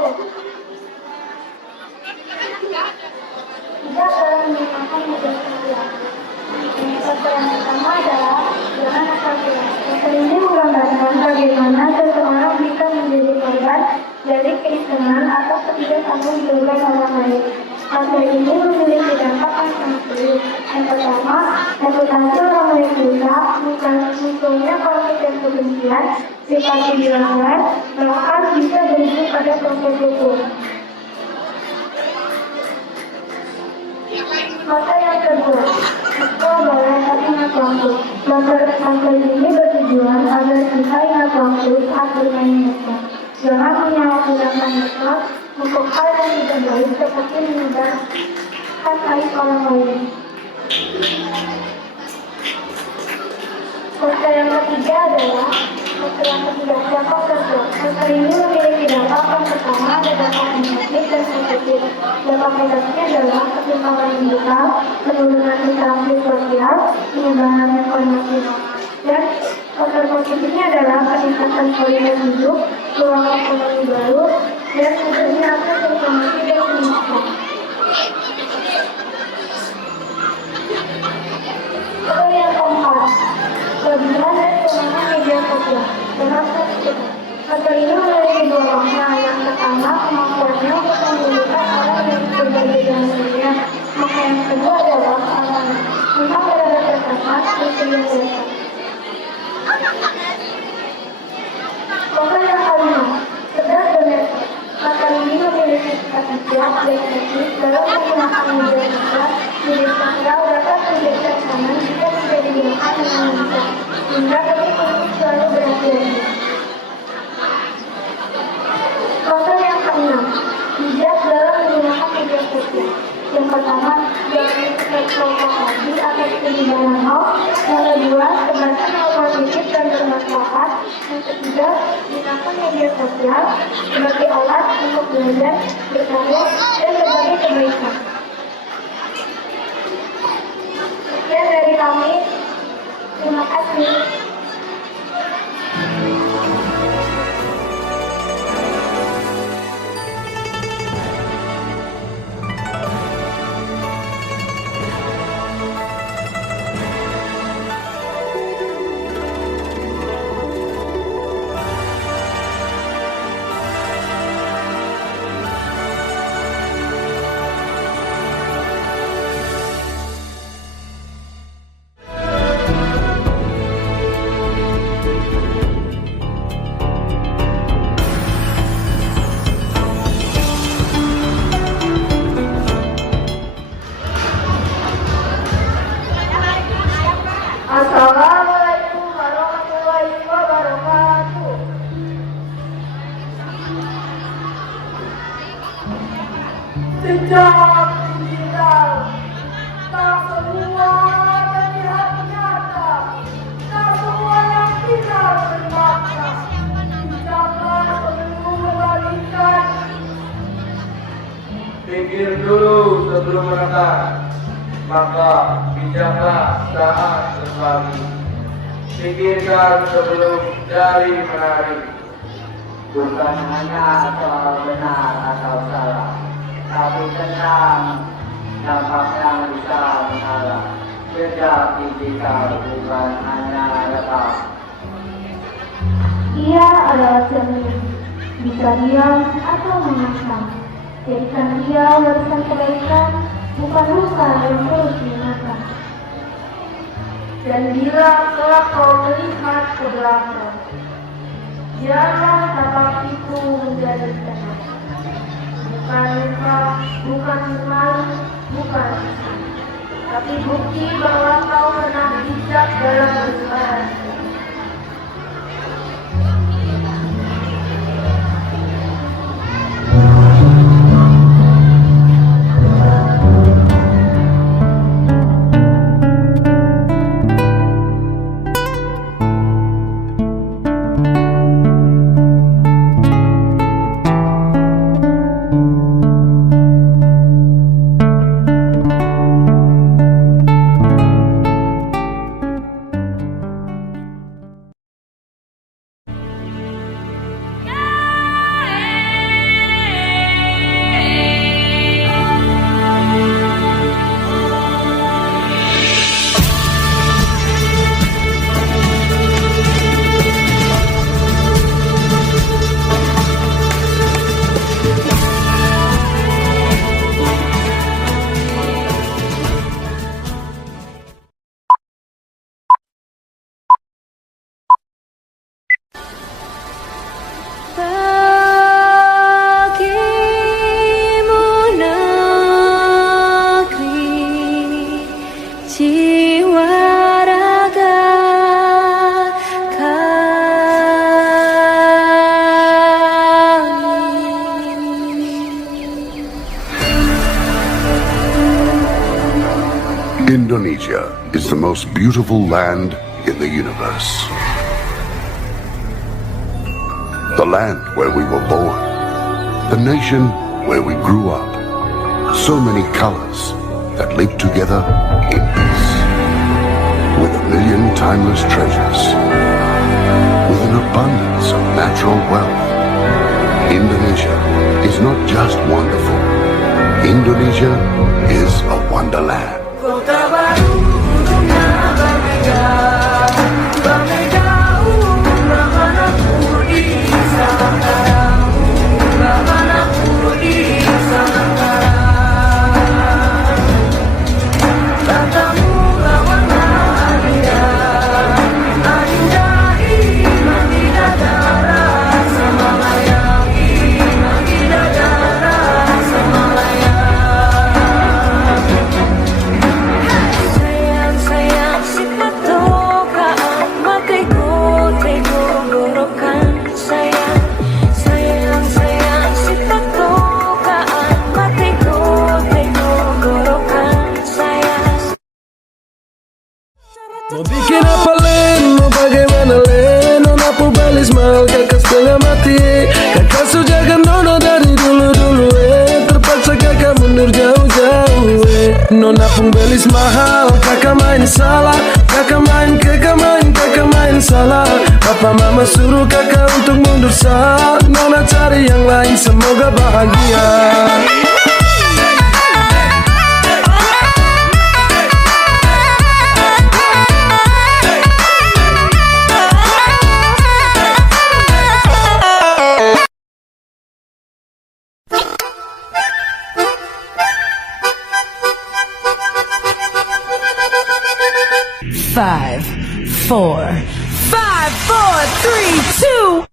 Tidak dalam menggunakan media sosial. Faktor yang pertama adalah jangan asal bilang. Faktor ini menggambarkan bagaimana seseorang bisa menjadi korban dari keisengan atau ketidaktanggungjawaban orang lain. Faktor ini memiliki dampak yang sangat serius. Yang pertama, reputasi orang lain rusak, munculnya konflik dan kebencian, sifat kehilangan, bahkan bisa berujung pada proses hukum. Maka yang kedua, itu adalah ingat waktu. Maka ini bertujuan agar kita ingat waktu saat bermain medsos. Jangan menyalahgunakan medsos untuk hal yang tidak baik seperti menyebarkan aib orang lain. Maka yang ketiga adalah dampak tersebut. Maka ini memiliki dampak yang pertama ada dampak negatif dan positif. Dampak negatifnya adalah ketimpangan digital, penurunan interaksi sosial, penyebaran informasi. Dan faktor positifnya adalah peningkatan kualitas hidup, peluang ekonomi baru, dan mudahnya akses informasi dan pendidikan. Faktor yang keempat, kelebihan dan keuntungan media sosial. Faktor ini memiliki dua makna. Yang pertama, kemampuannya untuk menghubungkan orang dari berbagai belahan dunia. Maka yang kedua adalah keamanan. Memang berada terdapat di sini. Faktor yang kelima, cerdas dan netral. Faktor ini memiliki sifat bijak dan etis dalam menggunakan media sosial. Media sosial dapat menjadi ancaman jika tidak digunakan dengan bijak, hingga berikut selalu berhati-hati. Faktor yang keenam, bijak dalam menggunakan media sosial. Yang pertama, jangan terprovokasi atas penyebaran hoax. Yang kedua, sebarkan hal positif dan bermanfaat. Yang ketiga, gunakan media sosial sebagai alat untuk belajar, berkarya, dan berbagi kebaikan. Sekian dari kami. Terima kasih. Assalamualaikum warahmatullahi wabarakatuh. Sejak digital, tak semua terlihat nyata, tak semua yang kita bermakna. Bijaklah sebelum membagikan. Pikir dulu sebelum menekan, maka bijaklah saat berbagi. Pikirkan sebelum jari menarik. Bukan hanya soal benar atau salah, tapi tentang dampak yang bisa mengarah. Jejak digital bukan hanya rekam. Ia adalah cermin, bisa diam atau mengancam. Jadikan dia warisan kebaikan, bukan luka yang terus diingatkan. Dan bila kelak kau melihat ke belakang, jangan tatap itu menjadi tenang. Bukan luka, bukan malu, bukan, tapi bukti bahwa kau pernah bijak dalam berjualan. Indonesia is the most beautiful land in the universe. The land where we were born. The nation where we grew up. So many colors that live together in peace. With a million timeless treasures. With an abundance of natural wealth. Indonesia is not just wonderful. Indonesia is a wonderland. Kota baru dunia berbeda, berbeda manapun di Nusantara, manapun di Nusantara. Katamu lawanlah adinda, adinda iman tidak ada sama layang, iman tidak ada sama layang. Sayang, sayang, sifat tokaan matiku, teko gorokan. Sayang, sayang, sayang, sifat tokaan matiku, teko gorokan. Sayang. Mau bikin apa Len? Mau bagaimana Len? Nona pubalis mal kakak setengah mati. Kakak sujakan Nona dari dulu-dulu terpaksa kakak mundur jauh-jauh Nona pembelis mahal, kakak main salah. Kakak main salah. Papa mama suruh kakak untuk mundur saat Nona cari yang lain, semoga bahagia. Five, four, 3, 2.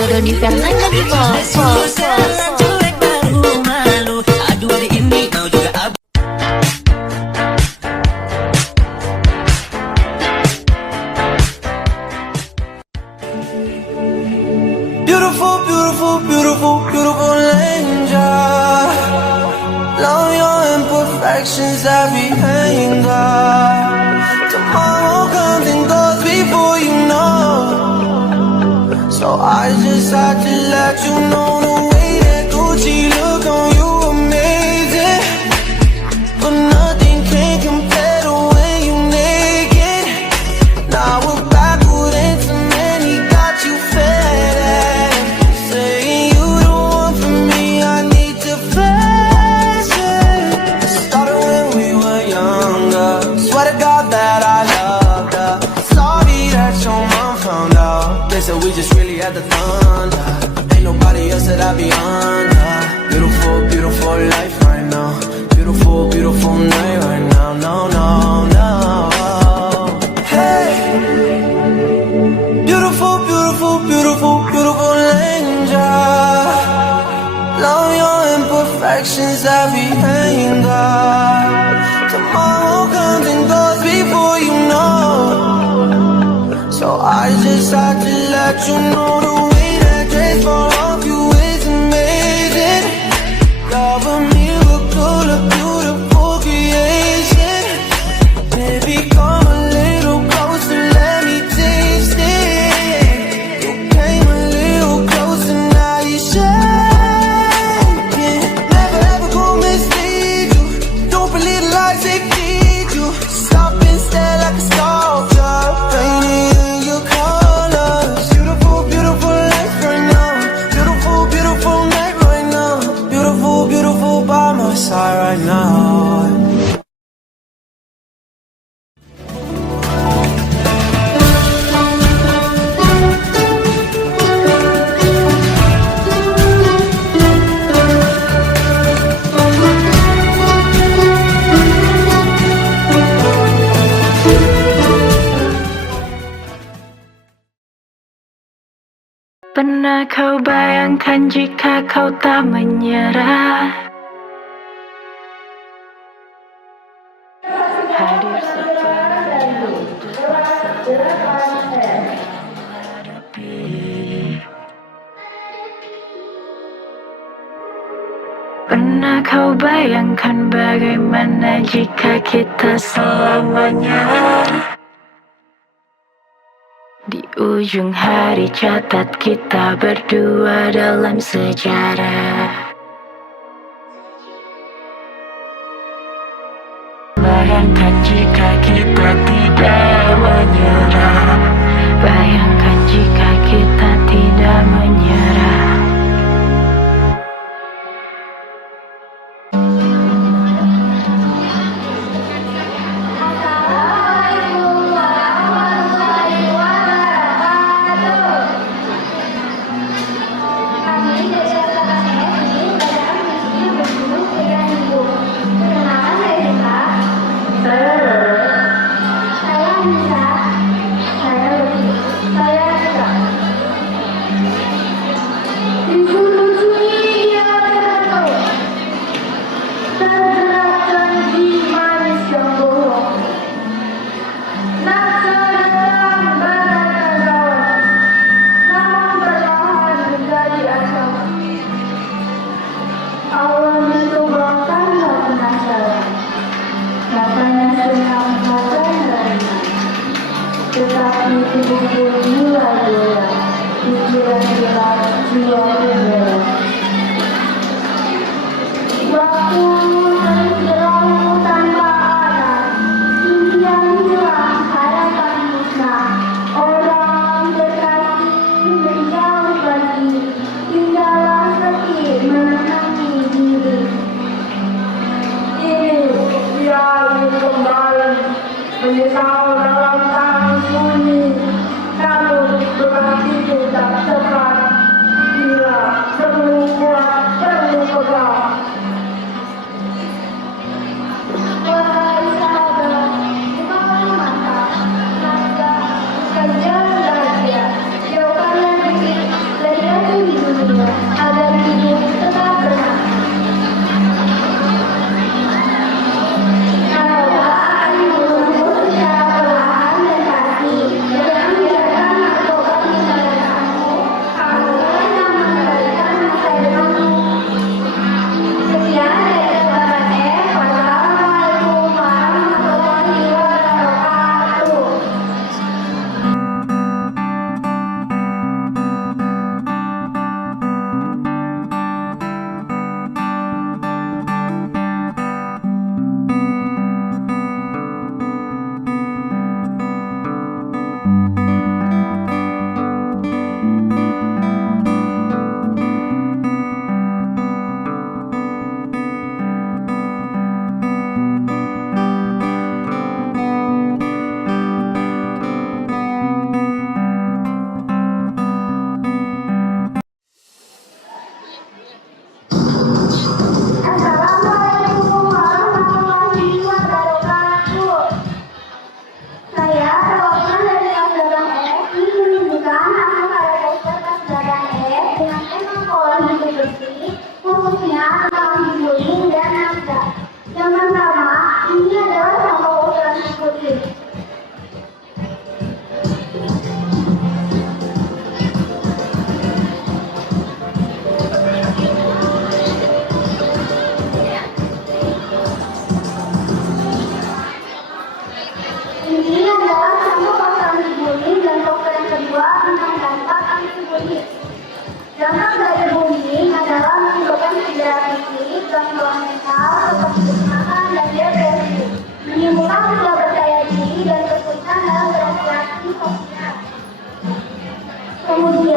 Dodi Fernanda di Cuek baru malu. Aduh hari ini mau juga abu. Beautiful, beautiful, beautiful, beautiful angel. Love your imperfections, everything, God. Tomorrow comes and goes before you know. So I just had to let you know the way that Gucci look on you amazing. But nothing can compare to when you naked. Now we're backward into many, got you fed up. Saying you the one for me, I need to flex it. Started when we were younger. Swear to God that I loved her. Sorry that your mom found out. They said we just really had the thunder. Ain't nobody else that I be under. Beautiful, beautiful life right now. Beautiful, beautiful night right now. No, no, no. Hey, beautiful, beautiful, beautiful, beautiful angel. Love your imperfections, everything, God. Tomorrow comes and goes before you know. So I just had to let you know the way that dress fall off you is amazing. Love a miracle, a beautiful creation. Baby, come a little closer, let me taste it. You came a little closer, now you're shaking. Never ever go mislead you. Don't believe the lies they feed you. Stop and stare like a sculpture, painted in your colors. Beautiful, beautiful life right now. Beautiful, beautiful night right now. Beautiful, beautiful by my side right now. Pernah kau bayangkan jika kau tak menyerah? Hadir sepenuhnya untuk menghadapi. Pernah kau bayangkan bagaimana jika kita selamanya di ujung hari catat kita berdua dalam sejarah. Bayangkan jika kita tidak menyerah. Bayangkan jika kita tidak menyerah. Assalamualaikum warahmatullahi wabarakatuh. Kami dari Atas SI pada misi berjuluk Pilihan Hidup. Perkenalkan saya Rita. Saya Nisa. Saya Lucy. Saya Rita. Di gunung sunyi ia terjatuh. Terjerat janji manis yang bohong. Naksa datang bagaikan lawan, namun perlahan menjadi asam. Allah mencoba karena penasaran. Katanya senang katanya ringan. Tetapi tubuhku mulai goyang. Pikiran gelap, jiwa bergerak. Waktu terus berlalu tanpa arah. Impian hilang, harapan musnah. Orang terkasih menjauh pergi. Tinggallah sepi menenangi diri. Ini dia ingin kembali menyesal dalam tangan sunyi. Namun berarti tak cepat. Bila perlu kuat, perlu pegang. Wahai sahabat, bukalah mata. Maka bukan jalan bahagia. Jauhkanlah diri dari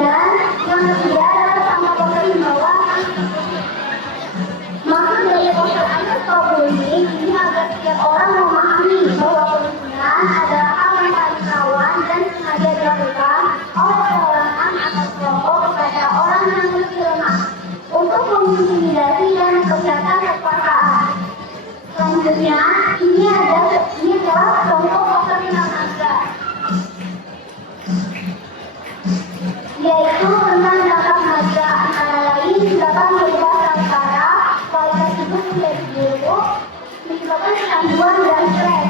Kemudian yang ketiga adalah sama poster himbauan. Maksud dari poster underscore-bullying ini agar setiap orang memahami bahwa pembunuhan adalah hal yang paling rawan dan sengaja dilakukan oleh perorangan atau kelompok kepada orang yang lebih lemah untuk mengintimidasi dan memperlihatkan kekuasaan. Selanjutnya, ini adalah contoh poster yang ada, yaitu tentang dampak maja, antara lain dapat merubah perkara, kualitas hidup menjadi buruk, menyebabkan kecanduan dan stres.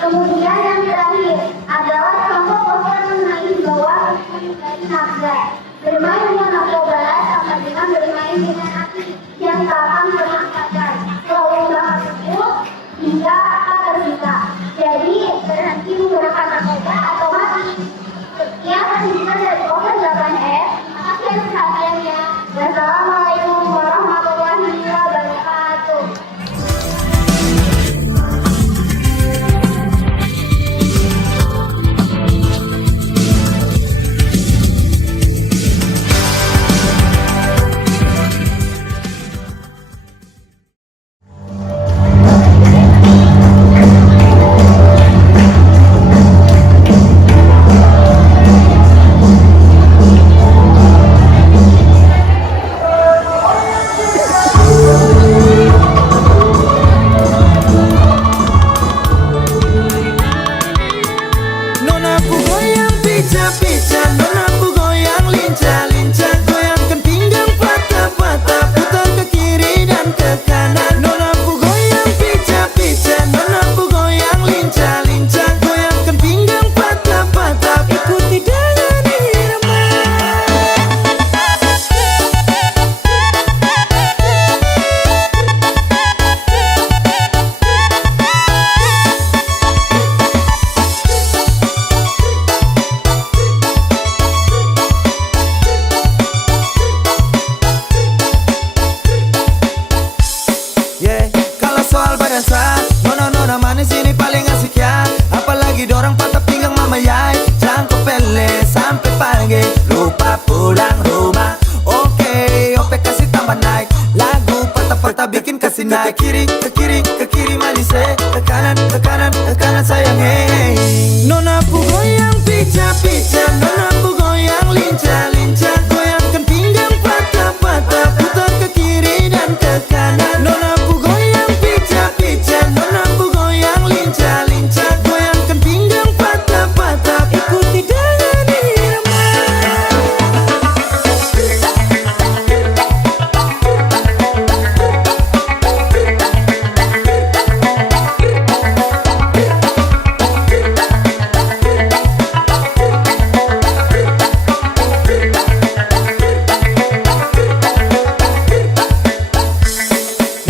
Kemudian yang terakhir adalah contoh poster mengenai bahwa menghindari nafsa. Bermain dengan narkoba sama dengan bermain dengan api yang tak akan pernah sadar, selalu berhubung hingga akan tersisa. Jadi berhenti menggunakan narkoba atau mati. Sekian penjelasan dari poster 8F. Makasih atas perhatiannya. Wassalamualaikum warahmatullahi wabarakatuh. Nonaku goyang pica-pica, nonaku goyang lincah-lincah, goyangkan pinggang patah-patah, putar ke kiri dan ke kanan. Nonaku goyang pica-pica, nonaku goyang lincah-lincah, goyangkan pinggang patah-patah, ikuti dengan irama. Yeah, kalau soal badansa, nona manis ini paling asik ya. Apalagi dorang patah pinggang mama yai, jangkau pele sampai pagi, lupa pulang rumah. Oke, kasih tambah naik, lagu patah-patah bikin kasih naik. Ke kiri manis ke kanan sayang hey. Nonaku goyang pica-pica, nonaku goyang lincah-lincah, goyangkan pinggang patah-patah, putar ke kiri dan ke kanan. Nonaku goyang pica-pica, nonaku goyang lincah-lincah, goyangkan pinggang patah-patah, ikuti dengan irama.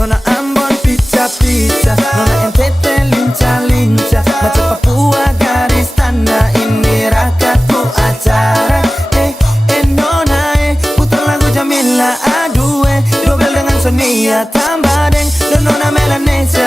Nona Ambon pica-pica, nona NTT lincah-lincah, macam Papua garis tanda, ini rakatku acara. Nona putar lagu Jamila, aduh dobel dengan Sonia tambah deng, dan nona Melanesia